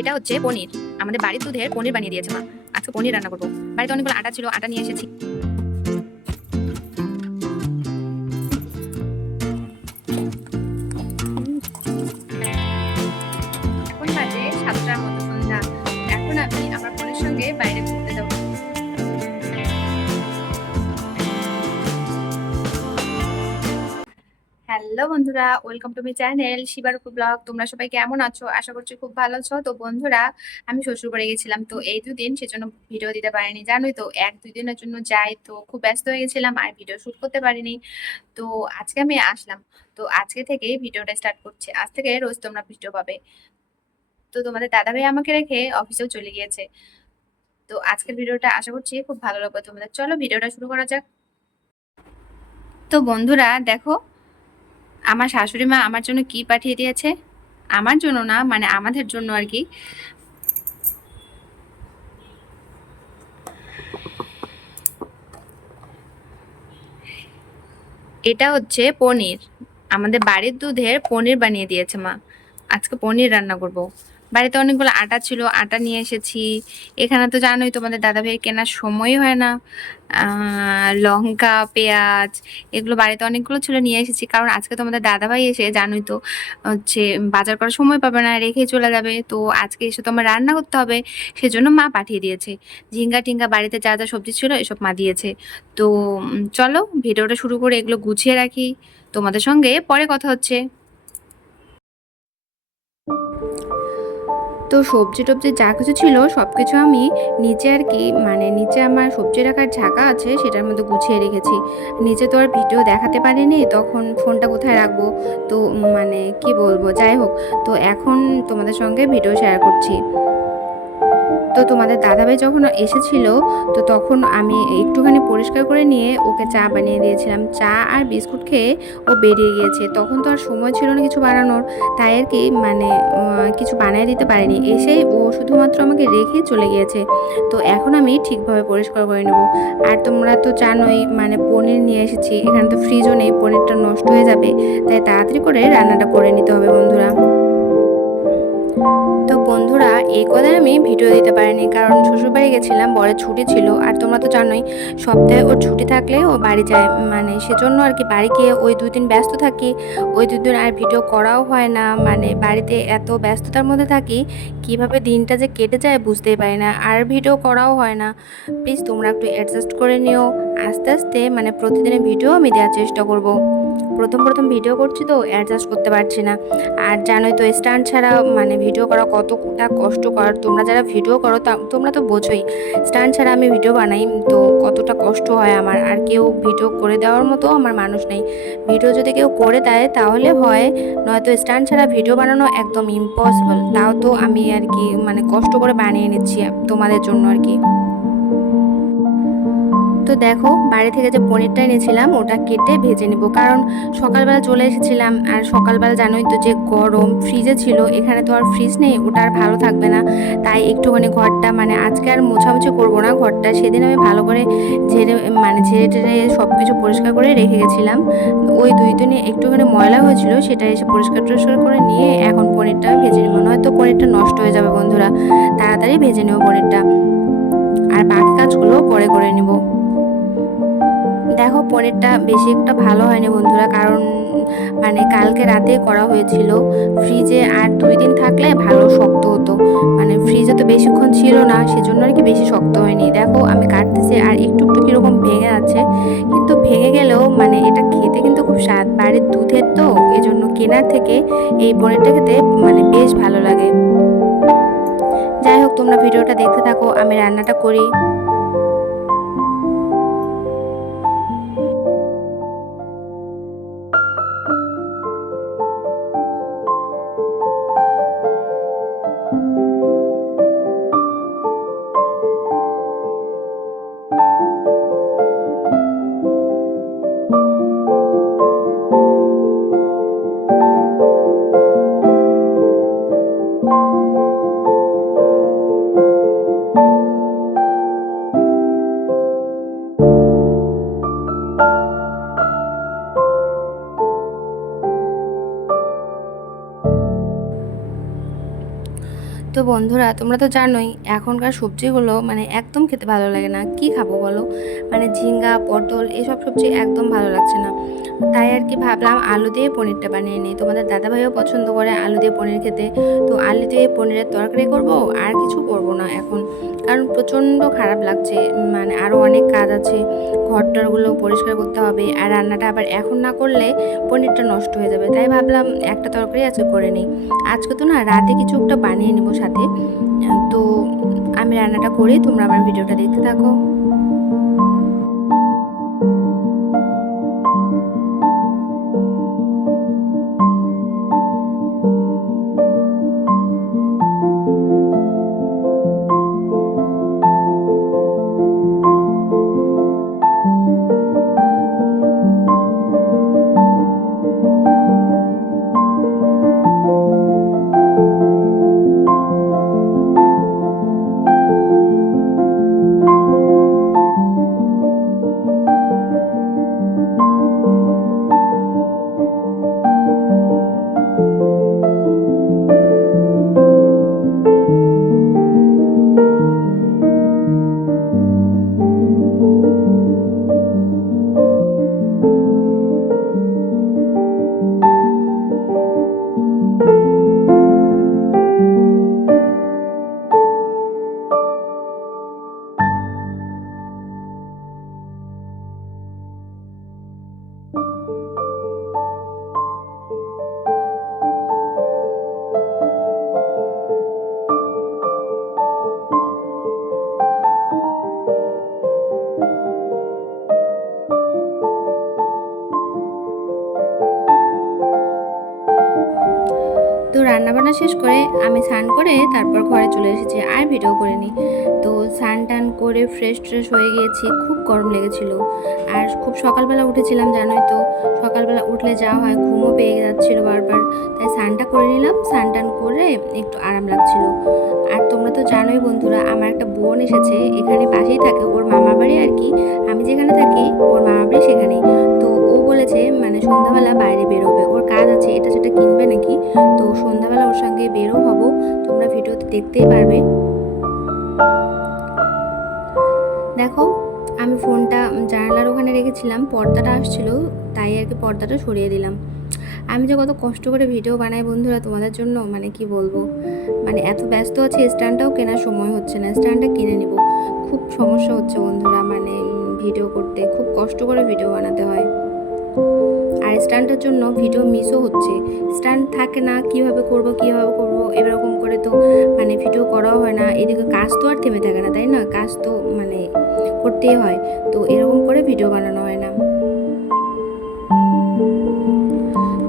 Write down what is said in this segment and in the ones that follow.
এটা হচ্ছে পনির। আমাদের বাড়ির দুধের পনির বানিয়ে দিয়েছে মা। আজকে পনির রান্না করবো। বাড়িতে অনেকগুলো আটা ছিল, আটা নিয়ে এসেছি। এখন বাজে 7টার মতো সন্ধ্যা। এখন আমি আমার বোনের সঙ্গে বাইরে ঘুরতে যাবো। হ্যালো বন্ধুরা, welcome to my channel Shivarupi blog. তোমরা সবাই কেমন আছো? আশা করছি খুব ভালো আছো। তো বন্ধুরা, আমি শ্বশুর বাড়ি গেছিলাম, তো এই দুদিন সেজন্য ভিডিও দিতে পারিনি। জানোই তো, 1-2 দিনের জন্য যাই, তো খুব ব্যস্ত হয়ে গেছিলাম আর ভিডিও শুট করতে পারিনি। তো আজকে আমি আসলাম। তো আজকে থেকে ভিডিওটা স্টার্ট করছি। আজ থেকে রোজ তোমরা ভিডিও পাবে। তো তোমাদের দাদাভাই আমাকে রেখে অফিসেও চলে গিয়েছে। তো আজকের ভিডিওটা আশা করছি খুব ভালো লাগবে তোমাদের। চলো ভিডিওটা শুরু করা যাক। তো বন্ধুরা দেখো, আমার শাশুড়ি মা আমার জন্য কি পাঠিয়ে দিয়েছে। আমার জন্য না, মানে আমাদের জন্য আর কি। এটা হচ্ছে পনির। আমাদের বাড়ির দুধের পনির বানিয়ে দিয়েছে মা। আজকে পনির রান্না করব। বাড়িতে অনেকগুলো আটা ছিল, আটা নিয়ে এসেছি। এখানে তো জানোই তোমাদের দাদাভাই কেনার সময় হয় না। লঙ্কা, পেঁয়াজ, এগুলো বাড়িতে অনেকগুলো ছিল, নিয়ে এসেছি। কারণ আজকে তোমাদের দাদাভাই এসে জানোই তো হচ্ছে বাজার করার সময় পাবে না, রেখে চলে যাবে। তো আজকে এসে তো আমার রান্না করতে হবে, সেজন্য মা পাঠিয়ে দিয়েছে। ঝিঙ্গা টিঙ্গা, বাড়িতে যা যা সবজি ছিল এসব মা দিয়েছে। তো চলো ভিডিওটা শুরু করে এগুলো গুছিয়ে রাখি। তোমাদের সঙ্গে পরে কথা হচ্ছে। তো সবজি টবজি যা কিছু ছিল সব কিছু আমি নিচে আর কি, মানে নিচে আমার সবজি রাখার ঝাঁকা আছে, সেটার মধ্যে গুছিয়ে রেখেছি। নিচে তো আর ভিডিও দেখাতে পারিনি, তখন ফোনটা কোথায় রাখবো। তো মানে কি বলবো, যাই হোক। তো এখন তোমাদের সঙ্গে ভিডিও শেয়ার করছি। তো তোমাদের দাদাভাই যখন এসেছিল, তো তখন আমি একটুখানি পরিষ্কার করে নিয়ে ওকে চা বানিয়ে দিয়েছিলাম। চা আর বিস্কুট খেয়ে ও বেরিয়ে গিয়েছে। তখন তো আর সময় ছিল না কিছু বানানোর, তাই আর কি মানে কিছু বানিয়ে দিতে পারিনি। এসেই ও শুধুমাত্র আমাকে রেখে চলে গিয়েছে। তো এখন আমি ঠিকভাবে পরিষ্কার করে নেব। আর তোমরা তো জানোই, মানে পনির নিয়ে এসেছি, এখানে তো ফ্রিজও নেই, পনিরটা নষ্ট হয়ে যাবে। তাই তাড়াতাড়ি করে রান্নাটা করে নিতে হবে বন্ধুরা। তো বন্ধুরা, এই কদিন আমি ভিডিও দিতে পারিনি, কারণ শ্বশুরবাড়ি গেছিলাম, বরের ছুটি ছিল। আর তোমরা তো জানোই, সপ্তাহে ওর ছুটি থাকলে ও বাড়ি যায়, মানে সেজন্য আর কি বাড়ি গিয়ে ওই 2 দিন ব্যস্ত থাকি। ওই 2 দিন আর ভিডিও করাও হয় না, মানে বাড়িতে এত ব্যস্ততার মধ্যে থাকি, কিভাবে দিনটা যে কেটে যায় বুঝতেই পারি না, আর ভিডিও করাও হয় না। প্লিজ তোমরা একটু অ্যাডজাস্ট করে নিও। আস্তে আস্তে মানে প্রতিদিনের ভিডিও আমি দেওয়ার চেষ্টা করব। প্রথম প্রথম ভিডিও করছি তো অ্যাডজাস্ট করতে পারছি না। আর জানোই তো, স্ট্যান্ড ছাড়া মানে ভিডিও করা কতটা কষ্টকর। তোমরা যারা ভিডিও করো তোমরা তো বোঝোই, স্ট্যান্ড ছাড়া আমি ভিডিও বানাই তো কতটা কষ্ট হয় আমার। আর কেউ ভিডিও করে দেওয়ার মতো আমার মানুষ নেই। ভিডিও যদি কেউ করে দেয় তাহলে হয়, নয়তো স্ট্যান্ড ছাড়া ভিডিও বানানো একদম ইম্পসিবল। তাও তো আমি আর কি মানে কষ্ট করে বানিয়ে নিচ্ছি তোমাদের জন্য আর কি। তো দেখো, বাড়ি থেকে যে পনিরটা এনেছিলাম ওটা কেটে ভেজে নেব, কারণ সকালবেলা চলে এসেছিলাম। আর সকালবেলা জানোই তো যে গরম, ফ্রিজে ছিল, এখানে তো আর ফ্রিজ নেই, ওটা আর ভালো থাকবে না। তাই একটুখানি ঘরটা, মানে আজকে আর মোছামুছি করবো না ঘরটা, সেদিন আমি ভালো করে ঝেড়ে, মানে ঝেড়ে টেড়ে সব কিছু পরিষ্কার করে রেখে গেছিলাম। ওই 2 দিনে একটুখানি ময়লা হয়েছিল, সেটা এসে পরিষ্কার টরিষ্কার করে নিয়ে এখন পনিরটা আমি ভেজে নেবো, নয়তো পনিরটা নষ্ট হয়ে যাবে বন্ধুরা। তাড়াতাড়ি ভেজে নেবো পনিরটা, আর বাকি কাজগুলো পরে করে নেব। দেখো, পনিরটা বেশি একটা ভালো হয়নি বন্ধুরা, কারণ মানে কালকে রাতে করা হয়েছিল। ফ্রিজে আর 2 দিন থাকলে ভালো শক্ত হতো, মানে ফ্রিজে তো বেশিক্ষণ ছিল না, সেজন্য আর কি বেশি শক্ত হয়নি। দেখো আমি কাটতেছি আর একটু একটু কীরকম ভেঙে যাচ্ছে, কিন্তু ভেঙে গেলেও মানে এটা খেতে কিন্তু খুব স্বাদ। বাড়ির দুধের তো, এজন্য কেনার থেকে এই পনিরটা খেতে মানে বেশ ভালো লাগে। যাই হোক, তোমরা ভিডিওটা দেখতে থাকো, আমি রান্নাটা করি। তো বন্ধুরা, তোমরা তো জানোই এখনকার সবজিগুলো মানে একদম খেতে ভালো লাগে না। কি খাবো বলো? মানে ঝিঙ্গা, পটল এসব সবজি একদম ভালো লাগছে না। তাই আর কি ভাবলাম আলু দিয়ে পনিরটা বানিয়ে নিই। তোমাদের দাদাভাইও পছন্দ করে আলু দিয়ে পনির খেতে। তো আলু দিয়ে পনিরের তরকারি করব, আর কিছু করব না এখন, কারণ প্রচণ্ড খারাপ লাগছে। মানে আরও অনেক কাজ আছে, ঘরটরগুলো পরিষ্কার করতে হবে, আর রান্নাটা আবার এখন না করলে পনিরটা নষ্ট হয়ে যাবে। তাই ভাবলাম একটা তরকারি আজকে করে নিই। আজকে তো না, রাতে কিছু একটা বানিয়ে নেবো সাথে। তো আমি রান্নাটা করি, তোমরা আমার ভিডিওটা দেখতে থাকো। তো রান্নাবান্না শেষ করে আমি স্নান করে তারপর ঘরে চলে এসেছি, আর ভিডিও করিনি। তো স্নান টান করে ফ্রেশ ট্রেশ হয়ে গিয়েছি, খুব গরম লেগেছিল। আর খুব সকালবেলা উঠেছিলাম, জানোই তো সকালবেলা উঠলে যা হয়, ঘুমও পেয়ে যাচ্ছিলো বারবার। তাই স্নানটা করে নিলাম, স্নান টান করে একটু আরাম লাগছিল। আর তোমরা তো জানোই বন্ধুরা, আমার একটা বোন এসেছে, এখানে পাশেই থাকে, ওর মামার বাড়ি আর কি। আমি যেখানে থাকি ওর মামার বাড়ি সেখানেই। তো ও বলেছে মানে সন্ধ্যাবেলা বাইরে বেরোবে, ওর কাজ আছে, এটা সেটা কিনবে নাকি। তো সন্ধ্যাবেলা ওর সঙ্গে বেরো হব, তোমরা ভিডিওতে দেখতেই পারবে। দেখো, আমি ফোনটা জানালার ওখানে রেখেছিলাম, পর্দাটা আসছিল, তাই আর কি পর্দাটা সরিয়ে দিলাম। আমি যে কত কষ্ট করে ভিডিও বানাই বন্ধুরা তোমাদের জন্য, মানে কি বলবো। মানে এত ব্যস্ত আছি, স্ট্যান্ডটাও কেনার সময় হচ্ছে না, স্ট্যান্ডটা কিনে নিব। খুব সমস্যা হচ্ছে বন্ধুরা, মানে ভিডিও করতে খুব কষ্ট করে ভিডিও বানাতে হয়। আর স্ট্যান্ডের জন্য ভিডিও মিসও হচ্ছে, স্ট্যান্ড থাকে না, কিভাবে করব এরকম করে তো মানে ভিডিও করাও হয় না। এদিকে কাজ তো আর থেমে থাকে না, তাই না? কাজ তো মানে করতেই হয়, তো এরকম করে ভিডিও বানানো হয় না।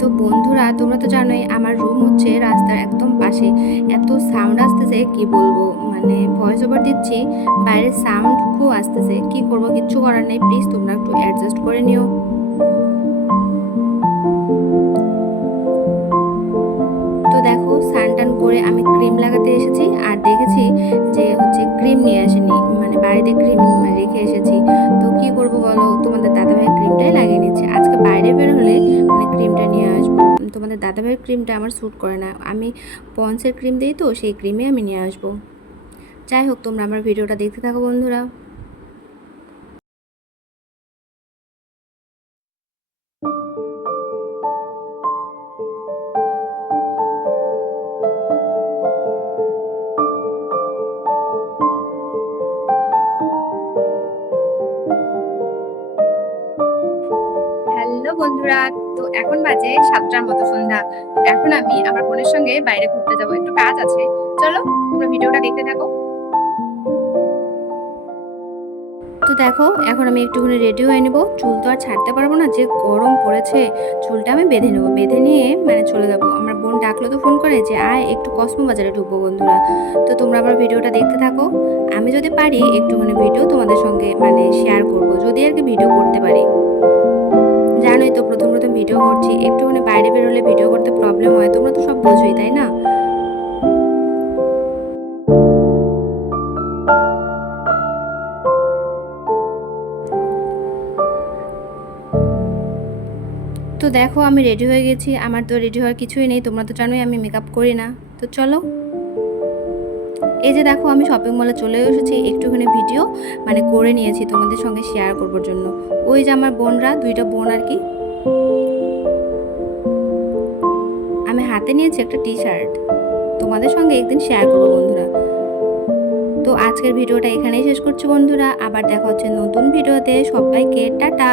তো বন্ধুরা, তোমরা তো জানোই আমার রুম হচ্ছে রাস্তার একদম পাশে। এত সাউন্ড আসতেছে কি বলবো, মানে ভয়েস ওভার দিচ্ছি, বাইরের সাউন্ড খুব আসতেছে। কি করব, কিচ্ছু করার নেই, প্লিজ তোমরা একটু অ্যাডজাস্ট করে নিও। তো দেখো, স্নান টান করে আমি ক্রিম লাগাতে এসেছি, আর দেখেছি যে হচ্ছে ক্রিম নিয়ে আসেনি, মানে বাড়িতে ক্রিম রেখে এসেছি। তো কি করব বলো, তোমাদের দাদাভাইয়ের ক্রিমটাই লাগিয়ে নিচ্ছে। আজকে বাইরে বের হলে মানে ক্রিমটা নিয়ে আসবো। তোমাদের দাদাভাইয়ের ক্রিমটা আমার স্যুট করে না, আমি পন্সের ক্রিম দিই, তো সেই ক্রিমে আমি নিয়ে আসবো। যাই হোক, তোমরা আমার ভিডিওটা দেখতে থাকো বন্ধুরা। হ্যালো বন্ধুরা, তো এখন বাজে 7টার মতো সন্ধ্যা। এখন আমি আমার বোনের সঙ্গে বাইরে ঘুরতে যাব, একটু কাজ আছে। চলো, তোমরা ভিডিওটা দেখতে থাকো। তো দেখো, এখন আমি একটুখানি রেডি হয়ে নেবো, চুল তো আর ছাড়তে পারবো না, যে গরম পড়েছে। চুলটা আমি বেঁধে নেবো, বেঁধে নিয়ে মানে চলে যাবো। আমার বোন ডাকলো তো ফোন করে যে আয় একটু কসমো বাজারে ঢুকবো বন্ধুরা। তো তোমরা আমার ভিডিওটা দেখতে থাকো। আমি যদি পারি একটুখানি ভিডিও তোমাদের সঙ্গে মানে শেয়ার করব, যদি আর কি ভিডিও করতে পারি। জানোই তো প্রথম প্রথম ভিডিও করছি, একটুখানি বাইরে বেরোলে ভিডিও করতে প্রবলেম হয়, তোমরা তো সব বোঝোই, তাই না? তো দেখো, আমি রেডি হয়ে গেছি। আমার তো রেডি হওয়ার কিছুই নেই, তোমরা তো জানোই আমি মেকআপ করি না। তো চলো। এই যে দেখো আমি শপিং মলে চলে এসেছি, একটুখানি ভিডিও মানে করে নিয়েছি তোমাদের সঙ্গে শেয়ার করবার জন্য। ওই যে আমার বোনরা, দুইটা বোন আর কি। আমি হাতে নিয়েছি একটা টি শার্ট, তোমাদের সঙ্গে একদিন শেয়ার করবো বন্ধুরা। তো আজকের ভিডিওটা এখানেই শেষ করছি বন্ধুরা, আবার দেখা হচ্ছে নতুন ভিডিওতে। সবাইকে টাটা।